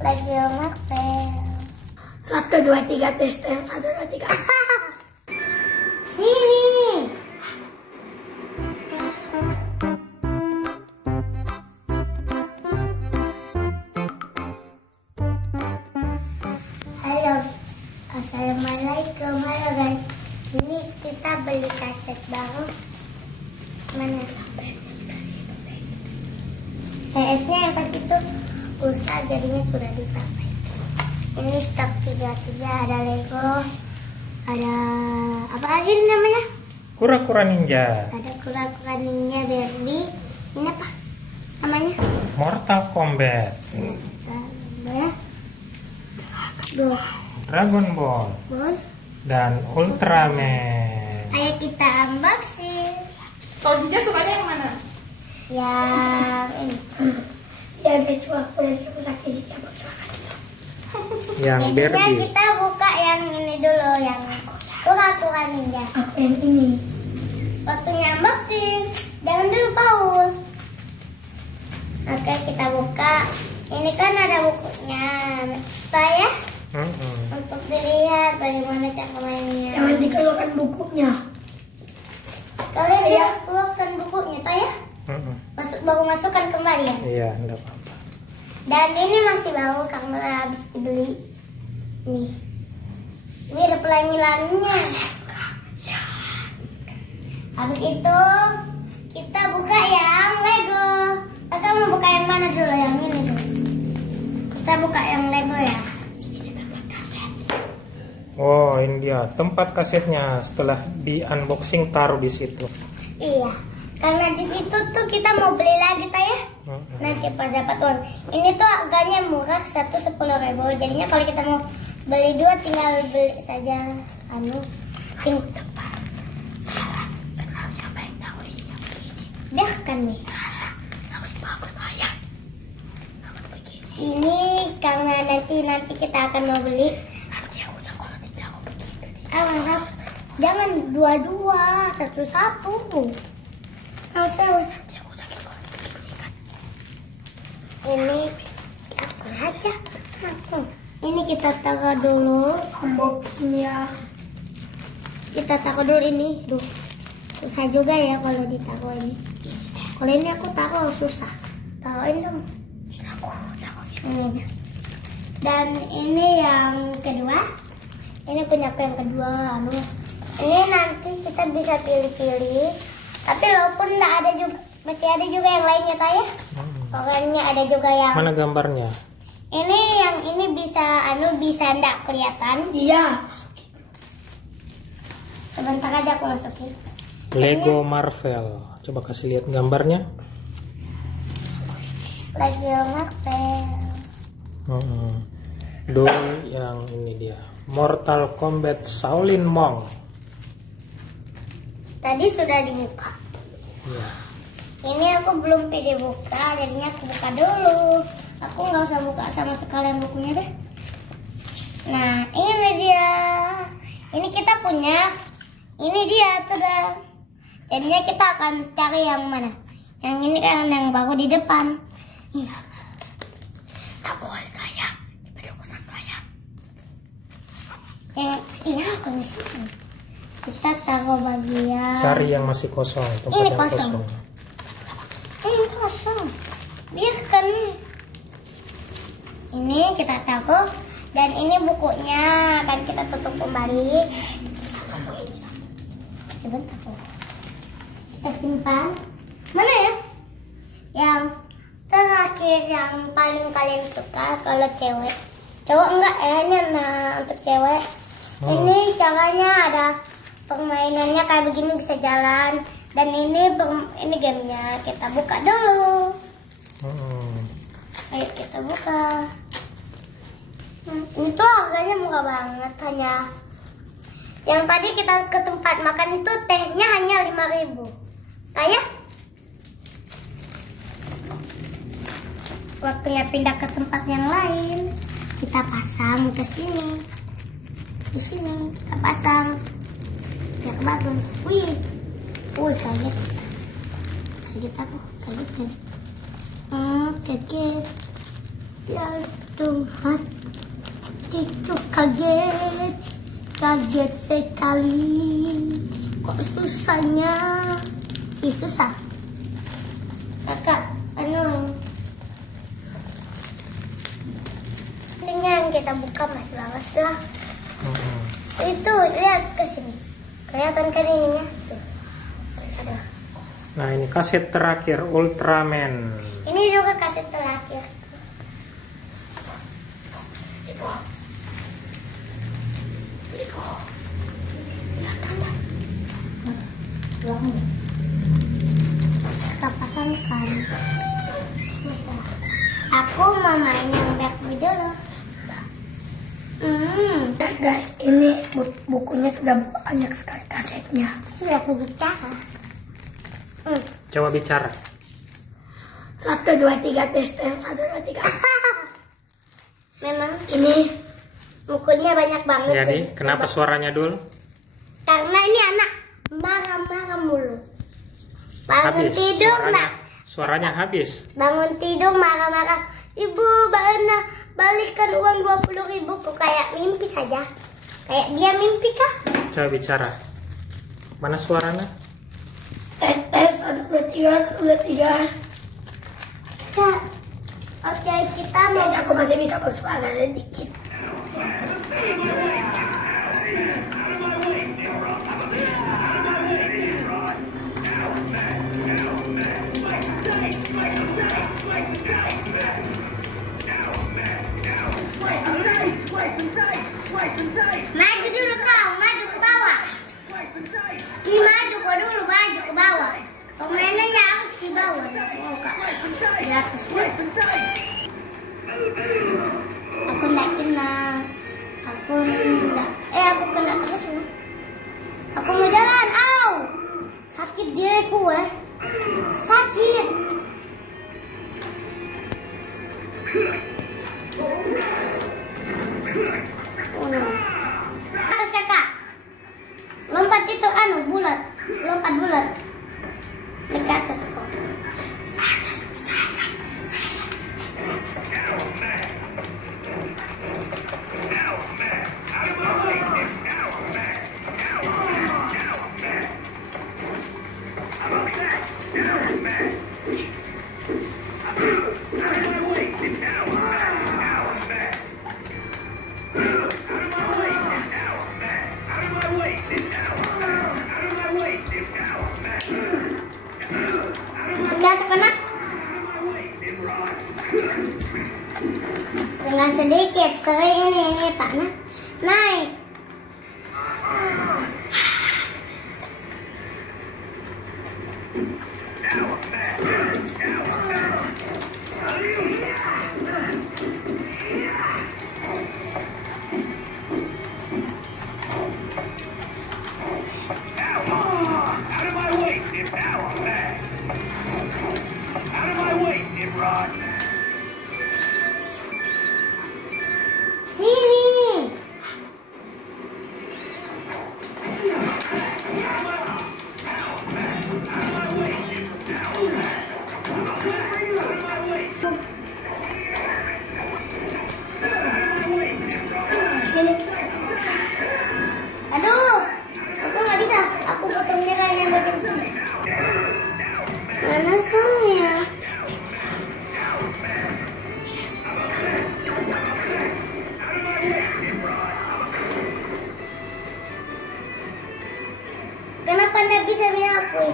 Lagi makan. 1, 2, 3 tes 1, 2, 3. Sini. Halo. Assalamualaikum. Halo guys. Ini kita beli kaset baru. Mana? PS-nya yang pas itu rusak, jadinya sudah dipakai. Ini top 33, ada Lego, ada apa lagi namanya? Kura-kura ninja. Ada kura-kura ninja Barbie. Ini apa namanya? Mortal Kombat. Tuh, Dragon Ball. Dan Ultraman. Ayo kita unboxing. Kalau Jija sukanya yang mana? Yang ini. Ya guys, aku lagi sakit sih abang suaka. Yang Jadinya Barbie. kita buka yang ini dulu, yang kura-kura ninja. Aku yang ini. Waktunya unboxing. Jangan dulu pause. Oke, kita buka. Ini kan ada bukunya. Saya untuk dilihat bagaimana cara mainnya. Jangan dikeluarkan bukunya. Kalian Iya. keluarkan bukunya, toh ya? Baru masukkan kembali ya. Iya, enggak apa-apa. Dan ini masih baru karena habis dibeli. Nih, ini ada pelangi-langinya. Habis itu kita buka yang Lego. Kakak mau buka yang mana dulu? Yang ini dulu. Kita buka yang Lego ya. Oh, ini dia tempat kasetnya. Setelah di unboxing taruh di situ. Iya, karena di situ tuh kita mau beli lagi ta ya. Nanti pada dapat uang. Ini tuh harganya murah, 10.000. Jadinya kalau kita mau beli 2 tinggal beli saja salah. Kenapa siapa yang tahu ini yang begini? Dia kan nih. Salah. Harus bagus ayah. Harus begini. Ini karena nanti kita akan mau beli. Nanti aku kalau tidak aku begitu. Jangan dua-dua, satu-satu. Ini aku aja. Ini kita taruh dulu. Boxnya. Kita taruh dulu ini. Duh, susah juga ya kalau ditaruh ini. Kalau ini aku taruh susah. Taruhin dong. Aku taruh ini aja. Dan ini yang kedua. Ini punya aku yang kedua. Ini nanti kita bisa pilih-pilih. Tapi walaupun nggak ada juga, masih ada juga yang lainnya ya. Pokoknya ada juga yang. Mana gambarnya? Ini yang ini bisa bisa ndak kelihatan. Iya. Sebentar aja aku masukin. Lego Marvel. Coba kasih lihat gambarnya. Lego Marvel. Doll yang ini dia. Mortal Kombat Shaolin Monk. Tadi sudah dibuka. Iya. Ini aku belum pede buka, jadinya aku buka dulu. Aku nggak usah buka sama sekalian bukunya deh. Nah, ini dia. Ini kita punya. Ini dia tuh dah. Jadinya kita akan cari yang mana. Yang ini kan yang baru di depan. Iya. Tak boleh saya. Berurusan saya. Iya, aku misalnya. Kita taruh bagian. Cari yang masih kosong, tempat Ini yang kosong. kosong. Ini kosong. Biarkan. Ini kita taruh. Dan ini bukunya akan kita tutup kembali. Sebentar. Kita simpan. Mana ya? Yang terakhir yang paling kalian suka kalau cewek. Cowok enggak ya, nah untuk cewek. Ini caranya ada permainannya kayak begini bisa jalan. Dan ini gamenya. Kita buka dulu. Ayo kita buka. Ini tuh harganya murah banget, hanya yang tadi kita ke tempat makan itu tehnya hanya 5.000. Kayak waktunya pindah ke tempat yang lain, kita pasang ke sini. Di sini kita pasang biar bagus. Wih, kaget. Kaget aku, kaget. Kaget. Ya. Jantung hatiku kaget, kaget sekali. Kok susahnya? Ih, susah. Kakak, dengan kita buka mas lah. Itu lihat ke sini. Kelihatan kan ininya? Tuh. Ada. Nah, ini kaset terakhir Ultraman. Ini juga kaset terakhir. Kita pasangkan. Aku mau main yang back dulu. Nah guys, ini bukunya sudah banyak sekali kasetnya. Sudah aku bicara. Coba bicara. 1, 2, 3 tes 1, 2, 3. Memang Ini bukunya banyak banget. Jadi, ya. kenapa suaranya dul? Karena ini anak marah-marah mulu. Bangun Habis. tidur Suaranya habis. Bangun tidur marah-marah. Ibu, balikan uang 20.000 kok kayak mimpi saja. Kayak dia mimpi kah? Coba bicara. Mana suaranya? tes 1, 2, 3. Kak, oke kita mau. Kayaknya aku masih bisa bersuara sedikit. Maju dulu kau, maju ke bawah. Maju kau dulu, maju ke bawah. Permainannya harus di bawah. Oh, Kak. Di atas. Aku enggak kena. Aku kena terus. Aku mau jalan. Au! Sakit diriku, sakit. Atas kakak. Lompat itu bulat. Lompat bulat. Ke atas kok. Atas saya. Jatuh kena. Dengan sedikit, ini tanah naik. Sini. Sini. Aduh, aku nggak bisa. Aku potong tirai yang bagian sini. Mana saya? Kenapa nggak bisa aku?